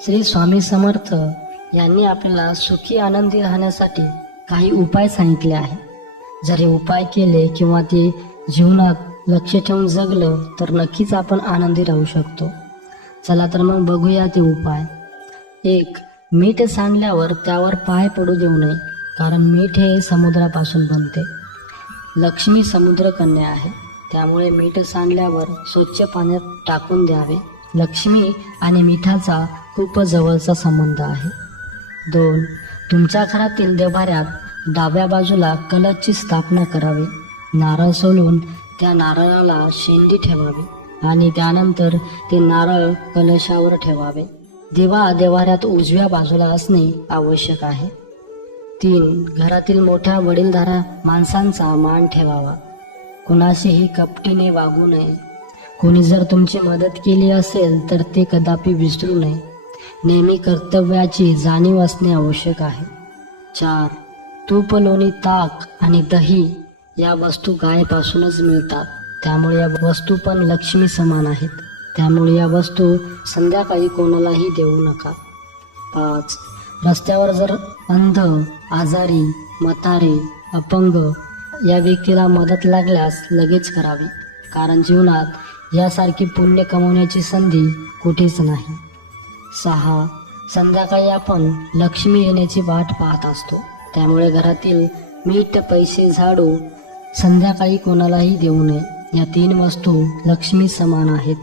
श्री स्वामी समर्थ यांनी आपल्याला सुखी आनंदी राहण्यासाठी काही उपाय सांगितले आहे जर हे उपाय केले किंवा ते जीवनात लक्ष ठेवून जगलं तर नक्कीच आपण आनंदी राहू शकतो. चला तर मग बघूया ते उपाय. एक मीठ सांडल्यावर त्यावर पाय पडू देऊ नये कारण मीठ हे समुद्रापासून बनते. लक्ष्मी समुद्रकन्या आहे त्यामुळे मीठ सांडल्यावर स्वच्छ पाण्यात टाकून द्यावे. लक्ष्मी आणि मिठाचा खूप जवळचा संबंध आहे. दोन तुमच्या घरातील देवाऱ्यात डाव्या बाजूला कलशची स्थापना करावी. नारळ सोलून त्या नारळाला शेंडी ठेवावी आणि त्यानंतर ते नारळ कलशावर ठेवावे. दिवा देवाऱ्यात उजव्या बाजूला असणे आवश्यक आहे. तीन घरातील मोठ्या वडीलधारा माणसांचा मान ठेवावा. कुणाशीही कपटीने वागू नये. कोणी जर तुमची मदत केली असेल तर ते कदापि विसरू नये. नेहमी कर्तव्याची जाणीव असणे आवश्यक आहे. चार तूप लोणी ताक आणि दही या वस्तू गायपासूनच मिळतात. त्यामुळे या वस्तू पण लक्ष्मी समान आहेत. त्यामुळे या वस्तू संध्याकाळी कोणालाही देऊ नका. पाच रस्त्यावर जर अंध आजारी मतारे अपंग या व्यक्तीला मदत लागल्यास लगेच करावी. कारण जीवनात यासारखी पुण्य कमवण्याची संधी कुठेच नाही. सहा. संध्याकाळी आपण लक्ष्मी येण्याची वाट पाहत असतो. त्यामुळे घरातील मीठ पैसे झाडू संध्याकाळी कोणालाही देऊ नये. या तीन वस्तू लक्ष्मी समान आहेत.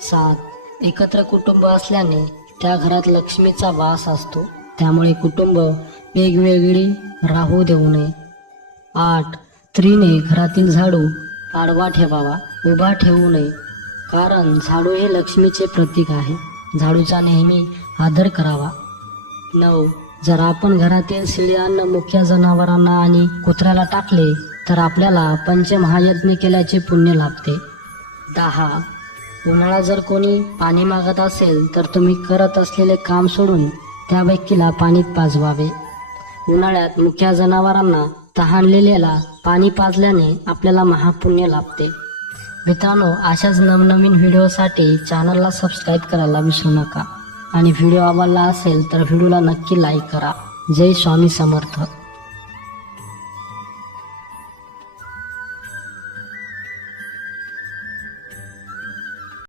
सात. एकत्र कुटुंब असल्याने त्या घरात लक्ष्मीचा वास असतो. त्यामुळे कुटुंब वेगवेगळी राहू देऊ नये. आठ. स्त्रीने घरातील झाडू आडवा ठेवावा. उभा ठेवू नये. कारण झाडू हे लक्ष्मीचे प्रतीक आहे. झाडूचा नेहमी आदर करावा. नऊ. जर आपण घरातील शिळ्यान्न मुख्य जनावरांना आणि कुत्र्याला टाकले तर आपल्याला पंचमहायज्ञ केल्याचे पुण्य लाभते. दहा. उन्हाळा जर कोणी पाणी मागत असेल तर तुम्ही करत असलेले काम सोडून त्या व्यक्तीला पाणीत पाजवावे. उन्हाळ्यात मुख्या जनावरांना तहानलेल्याला पाणी पाजल्याने आपल्याला महापुण्य लाभते. मित्रांनो अशाच नवनवीन व्हिडिओसाठी चॅनलला सबस्क्राईब करायला विसरू नका. आणि व्हिडिओ आवडला असेल तर व्हिडिओला नक्की लाईक करा. जय स्वामी समर्थ.